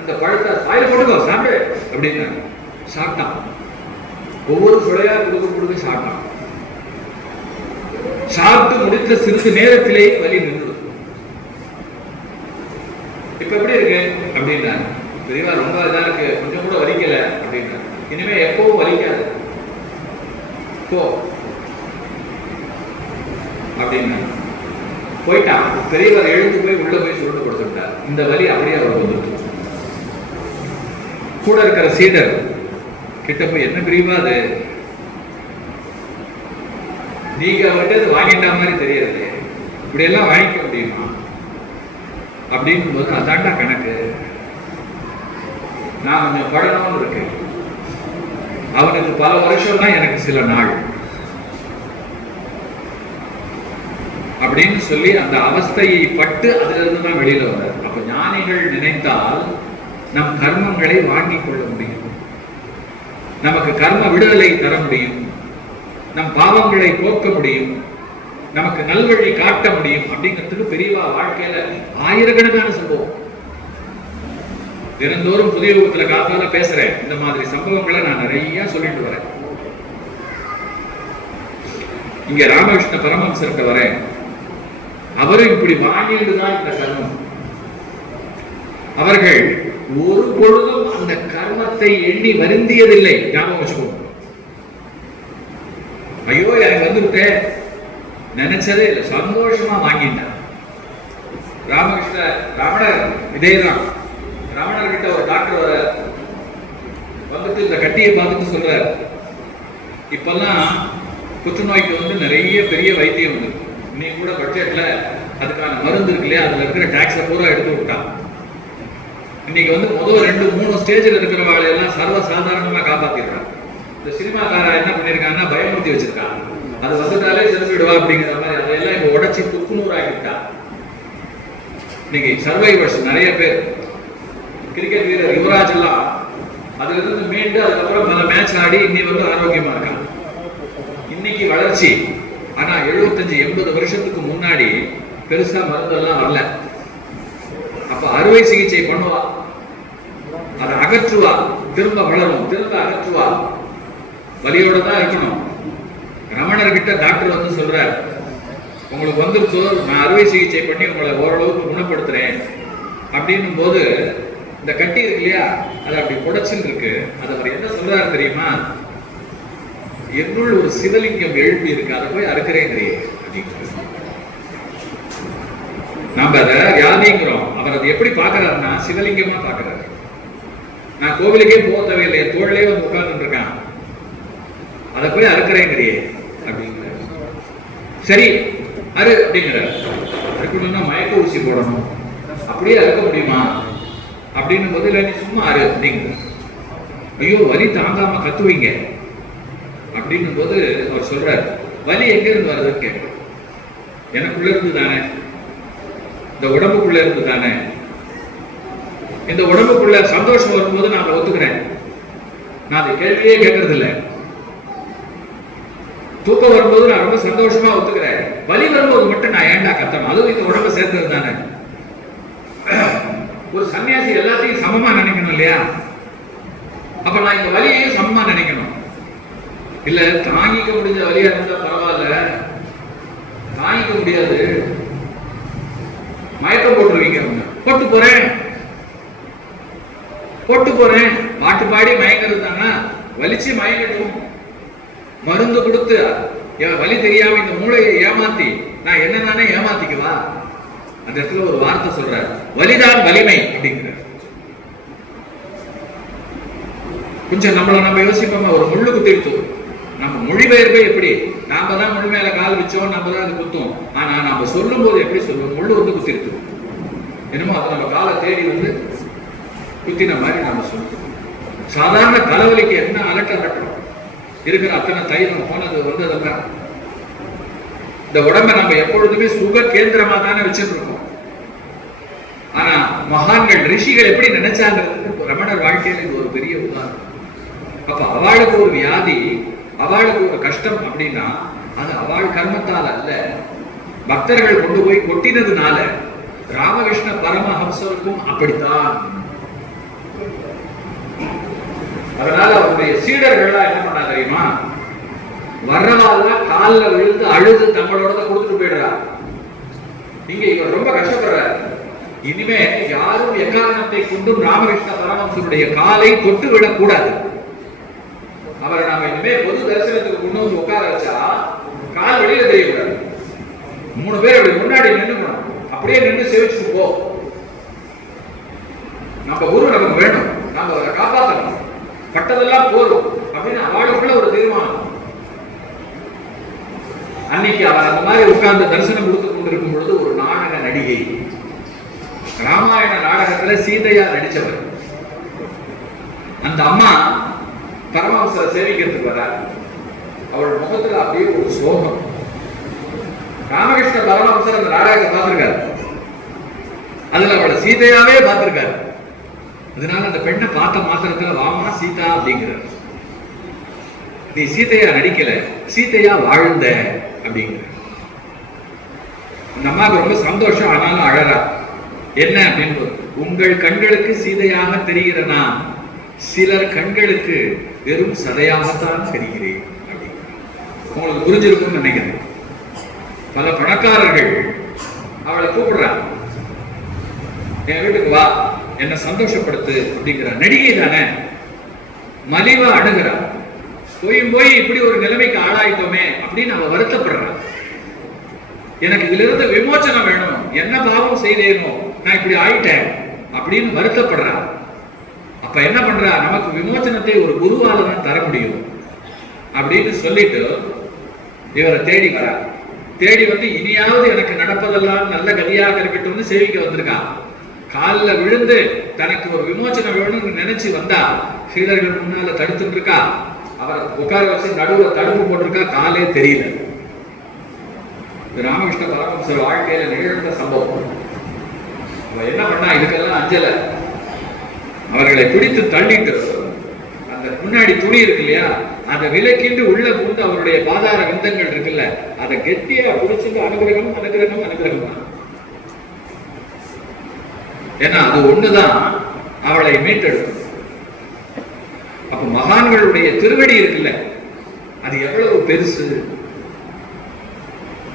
அந்த பழத்தை வாயில போட்டுக்கோ சாப்பிடு அப்படின்னு சாப்பிட்டான். ஒவ்வொரு சுளையா கொடுக்க சாப்பிட்டான். சாப்பிட்டு முடித்த சிறிது நேரத்திலேயே வலி நின்று. இப்ப எப்படி இருக்கு அப்படின்னா, பெரியவா ரொம்ப இதா இருக்கு, கொஞ்சம் கூட வலிக்கல அப்படின்னா, இனிமே எப்பவும் வலிக்காது போ அப்படின்னா போயிட்டான். பெரியவர் எழுந்து போய் உள்ள போய் சுருண்டு கொடுத்துட்டார். இந்த வலி அப்படியே அவர் வந்துட்டு கூட இருக்கிற சீடர் கிட்ட போய், என்ன பிரிவா அது, நீங்க அவர்கிட்ட வாங்கிட்ட மாதிரி தெரியறது, இப்படி எல்லாம் வாங்கிக்க முடியுமா அப்படின்னு போது, அதாண்டா கணக்கு, நான் கொஞ்சம் படணும்னு இருக்கு, அவனுக்கு பல வருஷம் தான் எனக்கு சில நாள் அப்படின்னு சொல்லி அந்த அவஸ்தையை பட்டு அதுல இருந்து தான் வெளியில வர்றார். அப்ப ஞானிகள் நினைத்தால் நம் கர்மங்களை வாங்கிக் கொள்ள முடியும், நமக்கு கர்ம விடுதலை தர முடியும், நம் பாவங்களை போக்க முடியும், நமக்கு நல்வழி காட்ட முடியும். அப்படிங்கிறதுக்கு பெரியவா வாழ்க்கையில ஆயிரக்கணக்கான சம்பவம். தினந்தோறும் புதிய யுகத்துல காத்தால பேசுறேன், இந்த மாதிரி சம்பவங்களை நான் நிறைய சொல்லிட்டு வரேன். இங்க ராமகிருஷ்ண பரமஹம்சர்கிட்ட வரேன், அவரும் இப்படி வாங்கிட்டுதான் இந்த கர்மம். அவர்கள் ஒரு பொழுதும் அந்த கர்மத்தை எண்ணி வருந்தியதில்லை. ஞாபகம் வச்சுக்கோங்க. ஐயோ எனக்கு வந்துவிட்டே நினைச்சதே இல்லை, சந்தோஷமா வாங்கிட்டான். ரமணர் இதேதான். ரமணர் கிட்ட ஒரு டாக்டர் வர வந்துட்டு இந்த கட்டியை பார்த்துட்டு சொல்றாரு, இப்பெல்லாம் புற்றுநோய்க்கு வந்து நிறைய பெரிய வைத்தியம் இருக்கு, நீ கூட பட்ஜெட்ல அதுக்கான மருந்து இருக்கு இல்லையா, அதுல இருக்கிற டாக்ஸை பூரா எடுத்து விட்டான். இன்னைக்கு வந்து முதல் 2-3 ஸ்டேஜில் இருக்கிறவங்களை எல்லாம் சர்வ சாதாரணமா காப்பாத்திடுறாங்க. இந்த சினிமாக்கார என்ன பண்ணிருக்காங்கன்னா பயமுறுத்தி வச்சிருக்காங்க, அது வந்துட்டாலே செலுத்திடுவா அப்படிங்கிற மாதிரி அதையெல்லாம் இப்ப உடச்சி துக்குநூறு ஆகிட்டா. இன்னைக்கு சர்வைவர்ஸ் நிறைய பேர், கிரிக்கெட் வீரர் யுவராஜ் எல்லாம் அதுல இருந்து மீண்டு அதுக்கப்புறம் பல மேட்ச் ஆடி இன்னைக்கு வந்து ஆரோக்கியமா இருக்காங்க. இன்னைக்கு வளர்ச்சி. ஆனா 75-80 வருஷத்துக்கு முன்னாடி பெருசா மருந்தெல்லாம் வரல. அப்ப அறுவை சிகிச்சை பண்ணுவா, அதை அகற்றுவா, திரும்ப வளரும், திரும்ப அகற்றுவா, வலியோட தான் இருக்கணும். ரமணர்கிட்ட டாக்டர் வந்து சொல்றார், உங்களுக்கு வந்துருச்சோ நான் அறுவை சிகிச்சை பண்ணி உங்களை ஓரளவுக்கு குணப்படுத்துறேன் அப்படின்னும் போது, இந்த கட்டி இருக்கு இல்லையா, அது அப்படி புடைச்சில் இருக்கு. அது அவர் என்ன சொல்றாரு தெரியுமா, என்னுள் ஒரு சிவலிங்கம் எழுப்பி இருக்கு, அதை போய் அறுக்கிறேன் அப்படின்னு. நாம அதை வியாதிங்கிறோம், அவர் அதை எப்படி பாக்குறாருன்னா சிவலிங்கமா பாக்குறாரு. நான் கோவிலுக்கே போக தேவையில்லை, என் தோழிலே வந்து உட்கார்ந்துட்டு இருக்கான், அதை போய் அறுக்கிறேங்கிறியே அப்படிங்கிற. சரி அரு அப்படிங்கிறார். அறுக்கணும்னா மயக்க ஊசி போடணும், அப்படியே அறுக்க முடியுமா அப்படின்னு போது, இல்லை நீ சும்மா அரு அப்படிங்கிற. ஐயோ வலி தாங்காம கத்துவீங்க அப்படின்னும் போது அவர் சொல்றாரு, வலி எங்க இருந்து வருதுன்னு கேட்க, எனக்குள்ள இருந்து தானே, இந்த உடம்புக்குள்ள இருந்து தானே. இந்த உடம்புக்குள்ள சந்தோஷம் வரும்போது நான் ஒத்துக்கிறேன், நான் அதை கேள்வியே கேட்கறது இல்லை. தூக்கம் வரும்போது நான் ரொம்ப சந்தோஷமா ஒத்துக்கிறேன். வலி வரும்போது மட்டும் நான் ஏன்டா கத்தணும்? அதுவும் இந்த உடம்பை சேர்த்தது தானே. ஒரு சன்னியாசி எல்லாத்தையும் சமமா நினைக்கணும் இல்லையா? அப்ப நான் இந்த வலியையும் சமமா நினைக்கணும். இல்ல தாங்கிக்க முடிஞ்ச வலியா இருந்தா பரவாயில்ல, தாங்கிக்க முடியாது, மயக்கம் போட்டுருவீங்க. போட்டு போறேன் பாட்டு பாடி மயங்கிறது தானா? வலிச்சு மயங்கட்டும், மருந்து கொடுத்து வலி தெரியாம இந்த மூளையை ஏமாத்தி நான் என்ன நானே ஏமாத்திக்குவா? அந்த இடத்துல ஒரு வார்த்தை சொல்ற, வலிதான் வலிமை அப்படிங்கிற. கொஞ்சம் நம்ம யோசிப்போமா? ஒரு முள்ளு குத்திடுத்து, நம்ம மொழிபெயர்ப்பே எப்படி? நாம தான் முழு மேல கால் வச்சோம், நம்ம தான் அது குத்தும். ஆனா நம்ம சொல்லும் போது எப்படி சொல்லுவோம்? முள்ளு வந்து குத்திடுத்து, என்னமோ அது நம்ம காலை தேடி வந்து குத்தின மாதிரி நாம சொல்லுவோம். சாதாரண தலைவலிக்கு என்ன அலட்டணும் இருக்கிற அத்தனை தைரியம் போனது வந்ததெல்லாம். இந்த உடம்பை நம்ம எப்பொழுதுமே சுக கேந்திரமா தானே வச்சுட்டு இருக்கோம். ஆனா மகான்கள் ரிஷிகள் எப்படி நினைச்சாங்கிறது ரமணர் வாழ்க்கையில இது ஒரு பெரிய உதாரணம். அப்ப அவளுக்கு ஒரு வியாதி, அவளுக்கு ஒரு கஷ்டம் அப்படின்னா அது அவள் கர்மத்தால் அல்ல, பக்தர்கள் கொண்டு போய் கொட்டினதுனால. ராமகிருஷ்ண பரமஹம்சருக்கும் அப்படித்தான். அதனால அவருடைய சீடர்கள்லாம் என்ன பண்ணா தெரியுமா? வர்றவாள்லாம் காலில் விழுந்து அழுது தங்களோட கொடுத்துட்டு போயிடுறா. இங்க இவர் ரொம்ப கஷ்டப்படுறார். இனிமே யாரும் எக்காரணத்தை கொண்டும் ராமகிருஷ்ண பரமஹம்சருடைய காலை தொட்டு விடக்கூடாது. அவரை நாம இனிமே பொது தரிசனத்துக்கு கொண்டு வந்து உட்கார வச்சா கால் வெளியில தெரியக்கூடாது. 3 பேர் அப்படி முன்னாடி நின்னுக்கணும். அப்படியே நின்று சேவிச்சுட்டு போ. நம்ம குரு நமக்கு வேணும், நம்ம அவரை காப்பாற்றணும், பட்டதெல்லாம் போதும் அப்படின்னு அவளுக்குள்ள ஒரு தீர்மானம். அன்னைக்கு அவர் அந்த மாதிரி உட்கார்ந்து தரிசனம் கொடுத்து கொண்டிருக்கும் பொழுது ஒரு நாடக நடிகை, ராமாயண நாடகத்துல சீதையா நடிச்சவர், அந்த அம்மா பரமஹம்சரை சேவிக்கிறதுக்கு வர. அவள் முகத்துல அப்படியே ஒரு சோகம். ராமகிருஷ்ண பரமஹம்சர் அந்த நாடகத்தை பார்த்திருக்காரு, அதுல அவளை சீதையாவே பார்த்திருக்காரு. அதனால அந்த பெண்ணை பார்த்த மாத்திரத்துல வாமா சீதா அப்படிங்கிறார். நீ சீதையா நடிக்கல, சீதையா வாழ்ந்த அப்படிங்கிற. அந்த அம்மாவுக்கு ரொம்ப சந்தோஷம், ஆனாலும் அழறா. என்ன அப்படின்னு, உங்கள் கண்களுக்கு சீதையாக தெரிகிறனா, சிலர் கண்களுக்கு வெறும் சதையாகத்தான் தெரிகிறேன் அப்படின்னு. உங்களுக்கு புரிஞ்சிருக்கும்னு நினைக்கிறேன். பல பணக்காரர்கள் அவளை கூப்பிடுறாங்க, என் வீட்டுக்கு வா, என்ன சந்தோஷப்படுத்து அப்படிங்கிற. நடிகை தானே, மலிவா அணுகிறா. போய் இப்படி ஒரு நிலைமைக்கு ஆளாயிட்டோமே அப்படின்னு அவ வருத்தப்படுறான். எனக்கு இதுல இருந்து விமோச்சனம் வேணும், என்ன பாவம் செய்தேனோ நான் இப்படி ஆயிட்டேன் அப்படின்னு வருத்தப்படுறான். அப்ப என்ன பண்றா? நமக்கு விமோச்சனத்தை ஒரு குருவால தான் தர முடியும் அப்படின்னு சொல்லிட்டு இவரை தேடி வரா. தேடி வந்து இனியாவது எனக்கு நடப்பதெல்லாம் நல்ல கதியாக இருக்கட்டும்னு சேவிக்க வந்திருக்கான். காலில் விழுந்து தனக்கு ஒரு விமோச்சனம் வேணும்னு நினைச்சு வந்தா, சீடர்கள் முன்னால தடுத்துட்டு இருக்கா. அவரை உட்கார வச்சு நடுவில் தடுப்பு போட்டிருக்கா, காலே தெரியல. ராமகிருஷ்ண பரமஹம்சர் வாழ்க்கையில நிகழ்ந்த சம்பவம். அவ என்ன பண்ணா? இதுக்கெல்லாம் அஞ்சல. அவர்களை பிடித்து தள்ளிட்டு அந்த முன்னாடி துணி இருக்கு இல்லையா, அதை விலக்கிண்டு உள்ள பூந்து அவருடைய பாதார விந்தங்கள் இருக்குல்ல, அதை கெட்டியா பிடிச்சிட்டு அனுகிரகம் அனுகிரகம் அனுகிரகம். ஏன்னா அது ஒண்ணுதான் அவளை மீட்டெடுக்கும். அப்ப மகான்களுடைய திருவடி இருக்குல்ல, அது எவ்வளவு பெருசு.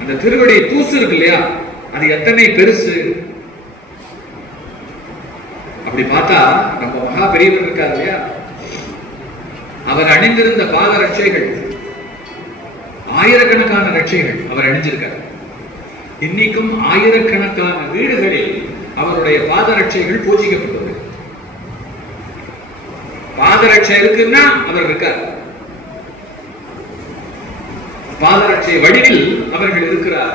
அந்த திருவடி தூசு இருக்கு இல்லையா, அது எத்தனை பெருசு. அப்படி பார்த்தா நம்ம மகா பெரியவர் இருக்காரு இல்லையா, அவர் அணிந்திருந்த பாத ரட்சைகள் ஆயிரக்கணக்கான ரட்சைகள் அவர் அணிஞ்சிருக்கார். இன்னைக்கும் ஆயிரக்கணக்கான வீடுகளில் அவருடைய பாதரட்சைகள் பூஜிக்கப்பட்டது. பாதரட்சை இருக்குன்னா அவர் இருக்கார். பாதரட்சை வடிவில் அவர்கள் இருக்கிறார்.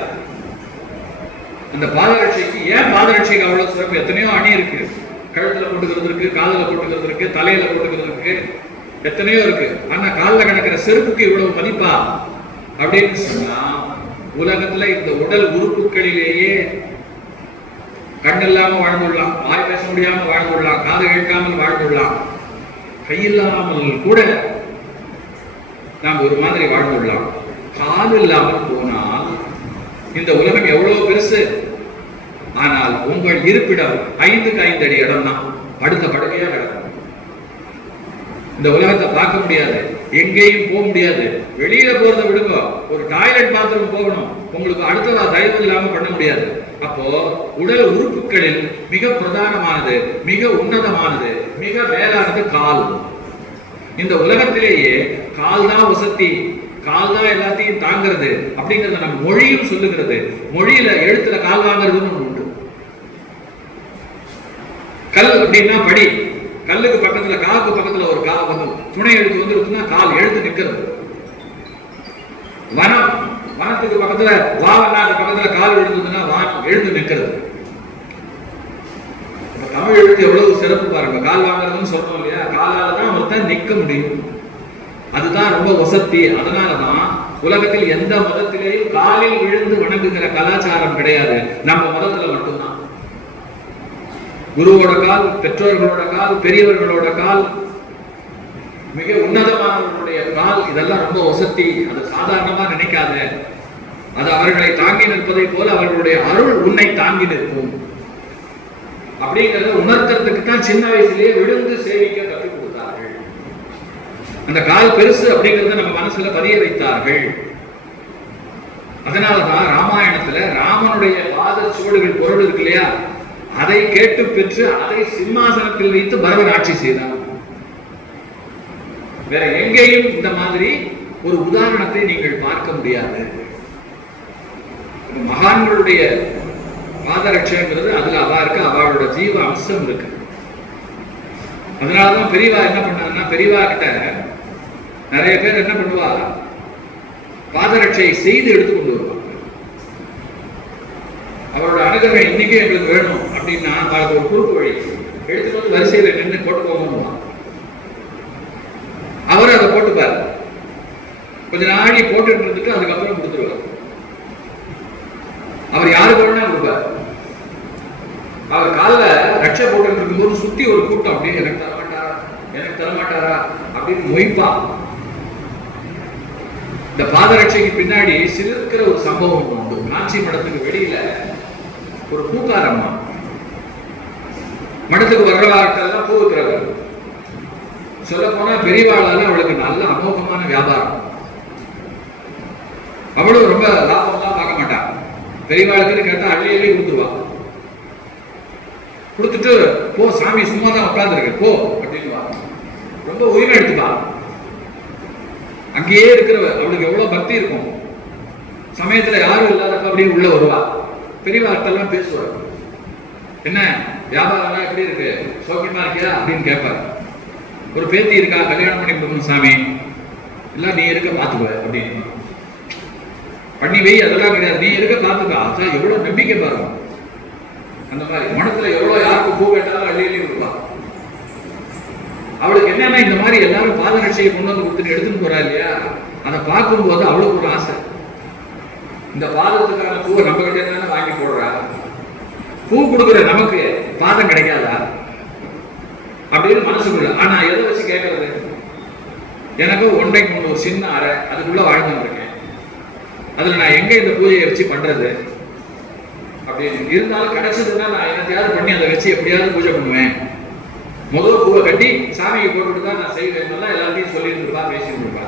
அந்த பாதரட்சைக்கு ஏன் பாதரட்சைக்கு அவ்வளவு சிறப்பு? எத்தனையோ அணி இருக்கு. கழுத்துல போட்டுக்கிறது இருக்கு, காலில் போட்டுக்கிறது இருக்கு, தலையில போட்டுக்கிறது இருக்கு, எத்தனையோ இருக்கு. ஆனா காலில் கிடக்கிற செருப்புக்கு இவ்வளவு மதிப்பா அப்படின்னு சொன்னா, உலகத்துல இந்த உடல் உறுப்புகளிலேயே கண் இல்லாம வாழ்ந்துடலாம், வாய் பேச முடியாம வாழ்ந்துடலாம், காது கேட்காமல் வாழ்ந்துடலாம். கையில்லாமல் கூட நாம் ஒரு மாதிரி வாழ்ந்துள்ளோம். கால் இல்லாமல் போனால் இந்த உலகம் எவ்வளவு பெருசு. ஆனால் உங்கள் இருப்பிடம் 5க்கு 5 அடி இடம் தான். அடுத்த படுக்கையா கிடக்கும். இந்த உலகத்தை பார்க்க முடியாது, எங்கேயும் போக முடியாது. வெளியில போறதை விடுங்க, ஒரு டாய்லெட் பாத்ரூம் போகணும், உங்களுக்கு அடுத்ததா தயவு இல்லாம பண்ண முடியாது. அப்போ உடல் உறுப்புகளில் மிக பிரதானமானது, மிக உன்னதமானது, மிக மேலானது கால். இந்த உலகத்திலேயே கால் தான் வசதி, கால் தான் எல்லாத்தையும் தாங்கிறது அப்படிங்கறத நம்ம மொழியும் சொல்லுகிறது. மொழியில எழுத்துல கால் வாங்குறதுன்னு ஒண்ணு உண்டு. கல் அப்படின்னா படி, கல்லுக்கு பக்கத்துல காக்கு பக்கத்துல ஒரு கா வந்து துணை எழுத்து வந்துருக்குன்னா கால் எழுத்து நிற்கிறது. வனம், வனத்துக்கு பக்கத்துல வாவனாக்கு பக்கத்துல கால் எழுதுன்னா வான் எழுந்து நிற்கிறது. தமிழ் எழுத்து எவ்வளவு சிறப்பு பாருங்க. கால் வாங்குறதுன்னு சொல்றோம் இல்லையா, காலால தான் ஒருத்தன் நிற்க முடியும். அதுதான் ரொம்ப வசதி. அதனாலதான் உலகத்தில் எந்த மதத்திலேயும் காலில் விழுந்து வணங்குகிற கலாச்சாரம் கிடையாது. நம்ம மதத்துல மட்டும்தான் குருவோட கால், பெற்றோர்களோட கால், பெரியவர்களோட கால், மிக உன்னதமானவர்களுடைய கால், இதெல்லாம் ரொம்ப வசதி. அது சாதாரணமா நினைக்காத. அது அவர்களை தாங்கி நிற்பதை போல அவர்களுடைய அருள் உன்னை தாங்கி நிற்கும் அப்படிங்கறத உணர்த்துறதுக்கு தான் சின்ன வயசுலயே விழுந்து சேவிக்க கற்றுக் கொடுத்தார்கள். அந்த கால் பெருசு அப்படிங்கறத நம்ம மனசுல பதிய வைத்தார்கள். அதனாலதான் ராமாயணத்துல ராமனுடைய பாத சுவடுகள் பொருள் இருக்கு இல்லையா, அதை கேட்டு பெற்று அதை சிம்மாசனத்தில் வைத்து பரதன் ஆட்சி செய்தார். வேற எங்கேயும் இந்த மாதிரி ஒரு உதாரணத்தை நீங்கள் பார்க்க முடியாது. மகான்களுடைய பாதரட்சைங்கிறது அதுல அவா இருக்கு, அவளோட ஜீவ அம்சம் இருக்கு. அதனாலதான் பெரியவா என்ன பண்ணாங்கன்னா, பெரியவா கிட்ட நிறைய பேர் என்ன பண்ணுவா, பாதரட்சையை செய்து எடுத்துக்கொண்டு வருவாங்க. அவரோட அனுகிரகம் இன்னைக்கு எங்களுக்கு வேணும் அப்படின்னா அவருக்கு ஒரு குறுக்கு வழி எடுத்துட்டு வந்து வரிசையில நின்று போட்டு போகணும். அவர் அதை போட்டுப்பார், கொஞ்ச நாளை போட்டு இருந்துட்டு அதுக்கப்புறம் கொடுத்துருவார். அவர் யாருக்கு வேணா கொடுப்பார். அவர் காலில் ரட்சை போட்டு இருக்கும்போது சுத்தி ஒரு கூட்டம் அப்படின்னு எனக்கு தரமாட்டாரா, எனக்கு தரமாட்டாரா அப்படின்னு மொய்ப்பா. இந்த பாதரட்சைக்கு பின்னாடி சிலிர்க்கிற ஒரு சம்பவம் உண்டு. காஞ்சி மடத்துக்கு வெளியில ஒரு பூக்காரம்மா, மடத்துக்கு வர்றவாட்டெல்லாம் பூ விற்கிறவர். சொல்ல போனா பெரியவாளால அவளுக்கு நல்ல அமோகமான வியாபாரம். அவளும் ரொம்ப லாபம்லாம் பார்க்க மாட்டான். பெரியவாளுக்குன்னு கேட்டா அள்ளி அள்ளி கொடுத்துருவா. கொடுத்துட்டு போ சாமி சும்மா தான் உட்கார்ந்துருக்கு போ அப்படின்னு ரொம்ப உரிமை எடுத்துப்பா. அங்கேயே இருக்கிற அவளுக்கு எவ்வளவு பக்தி இருக்கும். சமயத்துல யாரும் இல்லாதப்ப அப்படியே உள்ள வருவா. பெரியவாட்டெல்லாம் பேசுவார். என்ன வியாபாரம் எப்படி இருக்கு, சௌக்கியமா இருக்கியா அப்படின்னு கேட்பாரு. ஒரு பேத்தி இருக்கா, கல்யாணம் பண்ணி கொடுக்கணும் சாமி, இல்ல நீ இருக்க பாத்துக்குவ அப்படின்னு பண்ணி வை. அதெல்லாம் கிடையாது, நீ இருக்க பாத்துக்கா. அதான் எவ்வளவு நம்பிக்கை பாருங்க. அந்த மாதிரி மனத்துல எவ்வளவு யாருக்கு பூ கேட்டாலும் அள்ளி அள்ளி கொடுக்கலாம். அவளுக்கு என்னன்னா இந்த மாதிரி எல்லாரும் பாதரட்சையை கொண்டு வந்து கொடுத்துட்டு எடுத்துன்னு போறா இல்லையா, அதை பார்க்கும் போது அவளுக்கு ஒரு ஆசை. இந்த பாதத்துக்கான பூவை நம்ம கிட்ட தானே வாங்கி போடுறா, பூ கொடுக்குற நமக்கு பாதம் கிடைக்காதா அப்படின்னு மனசுக்குள்ள. ஆனா எதை வச்சு கேட்கறது, எனக்கு ஒன்றைக்கு ஒன்று ஒரு சின்ன அறை, அதுக்குள்ள வாழ்ந்துட்டு இருக்கேன், அதுல நான் எங்க இந்த பூஜையை வச்சு பண்றது அப்படின்னு இருந்தாலும் கிடைச்சதுன்னா நான் என்னத்தையாவது பண்ணி அதை வச்சு எப்படியாவது பூஜை பண்ணுவேன். முதல் பூவை கட்டி சாமிக்கு போட்டுட்டு தான் நான் செய்வேன். எல்லாத்தையும் சொல்லிட்டு இருப்பா, பேசிட்டு இருப்பா.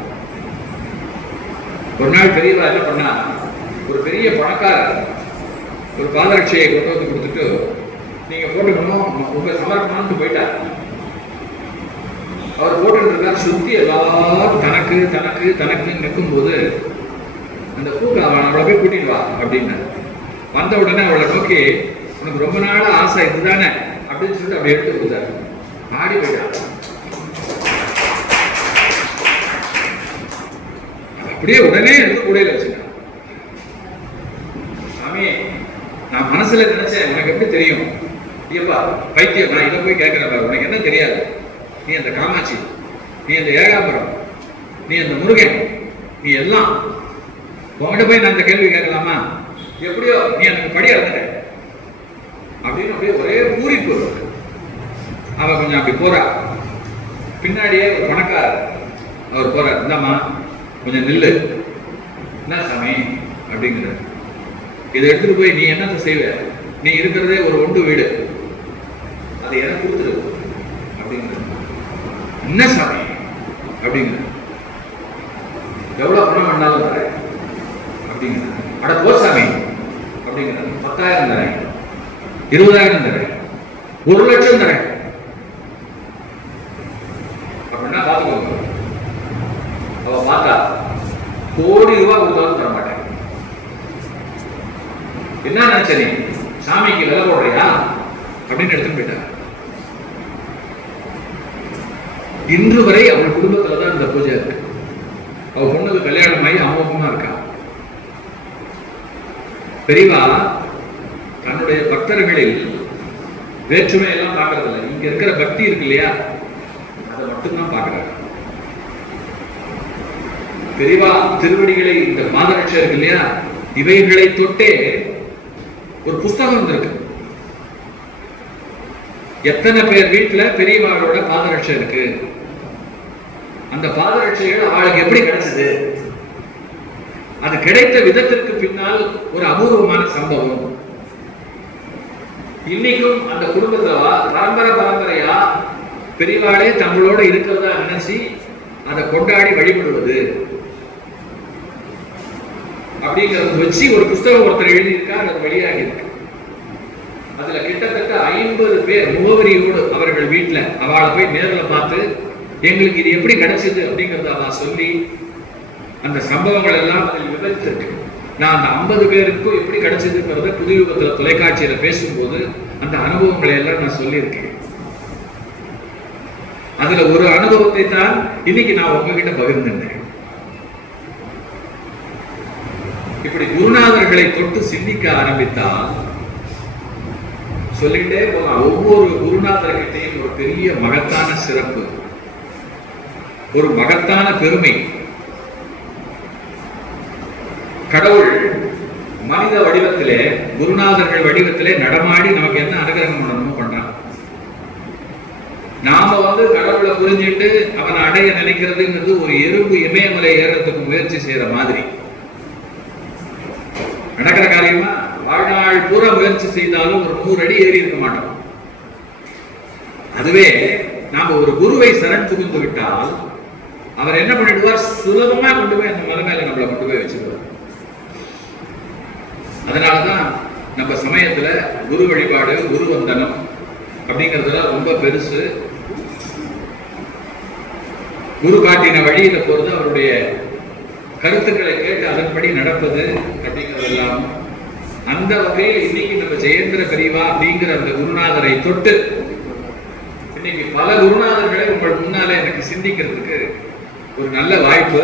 ஒரு நாள் பெரியவா என்ன பண்ணா, ஒரு பெரிய பணக்காரர் ஒரு பாதரட்சையை கொண்டு வந்து கொடுத்துட்டு நீங்க போட்டுக்கணும் உங்க சமர்ப்பணம்னு போயிட்டார். அவர் போட்டு இருக்கார். சுத்தி எல்லாரும் தனக்கு தனக்கு தனக்கு நிற்கும் போது அந்த பூக்கு அவளை போய் கூட்டிட்டு வா அப்படின்னு வந்த உடனே அவளை நோக்கி, உனக்கு ரொம்ப நாள ஆசை இதுதானே அப்படின்னு சொல்லிட்டு அப்படி எடுத்து கொடுத்தாரு. ஆடி போயிட்டார். அப்படியே உடனே எடுத்து கூடையில வச்சுட்டான். சாமி நான் மனசுல நினைச்சேன், உனக்கு எப்படி தெரியும், ஐயப்பா பைத்தியம், நான் இதை போய் கேட்கிறப்ப உனக்கு என்ன தெரியாது, நீ அந்த காமாட்சி, நீ அந்த ஏகாபுரம், நீ அந்த முருகன், நீ எல்லாம் உங்ககிட்ட போய் நான் அந்த கேள்வி கேட்கலாமா, எப்படியோ நீ எனக்கு படி இறந்துட்ட அப்படின்னு அப்படியே ஒரே பூரிப்பு. அவ கொஞ்சம் அப்படி போறா. பின்னாடியே ஒரு பணக்காரர் அவர் போறார், இந்தாம்மா கொஞ்சம் நில்லு. என்ன சாமி அப்படிங்கிறார். இதை எடுத்துட்டு போய் நீ என்னத்தை செய்வ? நீ இருக்கிறதே ஒரு ஒன்று வீடு, அதை எனக்கு கொடுத்துரு அப்படிங்கிற. என்ன சாமி அப்படிங்கிற. எவ்வளவு பணம் வேணாலும் தரேன் அப்படிங்கிற. அட போ சாமி அப்படிங்கிற. 10,000 தரேன், 20,000 தரேன், 1,00,000 தரேன் அப்படின்னா பார்த்துக்கோங்க. அவ பார்த்தா கோடி ரூபாய் கொடுத்தாலும் தர மாட்டேன். என்ன நினைச்ச நீ சாமிக்கு விலை போடுறியா அப்படின்னு எடுத்துட்டு போயிட்டாங்க. இன்று வரை அவள் குடும்பத்துலதான் இந்த பூஜை இருக்கு. அவ பொண்ணுக்கு கல்யாணம் ஆகி அமோகமா இருக்கா. பெரியவா தன்னுடைய பக்தர்களில் வேற்றுமை எல்லாம் பார்க்கறதில்லை. இங்க இருக்கிற பக்தி இருக்கு இல்லையா, அதை மட்டும்தான் பார்க்கிறாங்க. பெரியவா திருவடிகளை, இந்த பாதரட்சை இருக்கு இல்லையா, இவைகளை தொட்டே ஒரு புஸ்தகம் வந்திருக்கு. எத்தனை பேர் வீட்டுல பெரியவாளோட பாதரட்சை இருக்கு, அந்த பாதரட்சைகள் அவளுக்கு எப்படி கிடைச்சது, அது கிடைத்த விதத்திற்கு பின்னால் ஒரு அபூர்வமான சம்பவம். இன்னைக்கும் அந்த குடும்பத்துல பரம்பரையா பெரியவாளே தங்களோட இருக்கிறதா நினைச்சு அதை கொண்டாடி வழிபடுவது அப்படிங்கறது வச்சு ஒரு புஸ்தகம் ஒருத்தர் எழுதியிருக்கார். அது வெளியாகி இருக்கு. அதுல கிட்டத்தட்ட 50 பேர் முகவரியோடு அவர்கள் வீட்டுல அவளை போய் நேரில் பார்த்து எங்களுக்கு இது எப்படி கிடைச்சது அப்படிங்கறத அவ சொல்லி அந்த சம்பவங்கள் எல்லாம் அதில் விவரித்திருக்கு. நான் அந்த 50 பேருக்கும் எப்படி கிடைச்சதுங்கிறத புதுயுகத்துல தொலைக்காட்சியில பேசும்போது அந்த அனுபவங்களை எல்லாம் நான் சொல்லியிருக்கேன். அதுல ஒரு அனுபவத்தை தான் இன்னைக்கு நான் உங்ககிட்ட பகிர்ந்தேன். இப்படி குருநாதர்களை தொட்டு சிந்திக்க ஆரம்பித்தால் சொல்லிட்டே போகலாம். ஒவ்வொரு குருநாதர்கிட்டையும் ஒரு பெரிய மகத்தான சிறப்பு, ஒரு மகத்தான பெருமை. கடவுள் மனித வடிவத்திலே, குருநாதர்கள் வடிவத்திலே நடமாடி நமக்கு என்ன அனுகிரகம் பண்ணணுமோ பண்றான். நாம கடவுளை புரிஞ்சிட்டு அவனை அடைய நினைக்கிறதுங்கிறது ஒரு எறும்பு இமயமலை ஏறத்துக்கு முயற்சி செய்யற மாதிரி நடக்கிற காரியமா. வாழ்நாள் பூரா முயற்சி செய்தாலும் ஒரு 100 அடி ஏறி இருக்க மாட்டோம். அதுவே நாம ஒரு குருவை சரண் புகுந்து விட்டால் அவர் என்ன பண்ணிடுவார், சுலபமா கொண்டு போய் அந்த மலை மேல நம்மளை கொண்டு போய் வச்சிருவார். அதனாலதான் நம்ம சமயத்துல குரு வழிபாடு, குரு வந்தனம் அப்படிங்கிறதுல ரொம்ப பெருசு. குரு காட்டின வழியில போறது, அவருடைய கருத்துக்களை கேட்டு அதன்படி நடப்பது அப்படிங்கிறதெல்லாம். அந்த வகையில் இன்னைக்கு நம்ம ஜெயேந்திர பெரியவா அப்படிங்கிற அந்த குருநாதரை தொட்டு இன்னைக்கு பல குருநாதர்களை உங்கள் முன்னால எனக்கு சிந்திக்கிறதுக்கு ஒரு நல்ல வாய்ப்பு.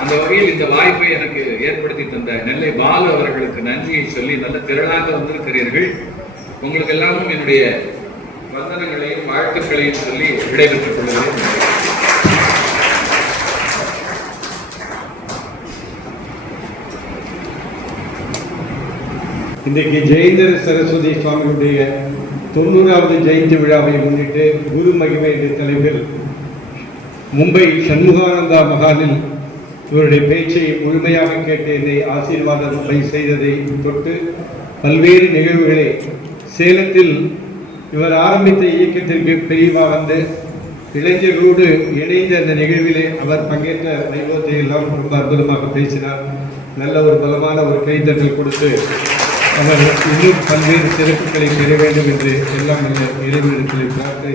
அந்த வகையில் இந்த வாய்ப்பை எனக்கு ஏற்படுத்தி தந்த நெல்லை பாலு அவர்களுக்கு நன்றியை சொல்லி நல்ல திரளாக வந்திருக்கிறீர்கள். உங்களுக்கு எல்லாமும் என்னுடைய வந்தனங்களையும் வாழ்த்துக்களையும் சொல்லி விடைபெற்றுக் கொள்கிறேன். இன்றைக்கு ஜெயேந்திர சரஸ்வதி சுவாமியுடைய 90வது ஜெயந்தி விழாவை முன்னிட்டு குரு மகிமை என்ற தலைப்பில் மும்பை சண்முகானந்தா மகாலில் இவருடைய பேச்சை முழுமையாக கேட்டு என்னை ஆசீர்வாதம் செய்ததை தொட்டு பல்வேறு நிகழ்வுகளை சேலத்தில் இவர் ஆரம்பித்த இயக்கத்திற்கு பெரியவா வந்து இளைஞர்களோடு இணைந்த அந்த நிகழ்விலே அவர் பங்கேற்ற வைபவத்தை எல்லாம் ரொம்ப அற்புதமாக பேசினார். நல்ல ஒரு பலமான ஒரு கைத்தட்டல் கொடுத்து அவர் இன்னும் பல்வேறு சிறப்புகளை பெற வேண்டும் என்று எல்லாம் இறைவனிடத்தில் பிரார்த்தனை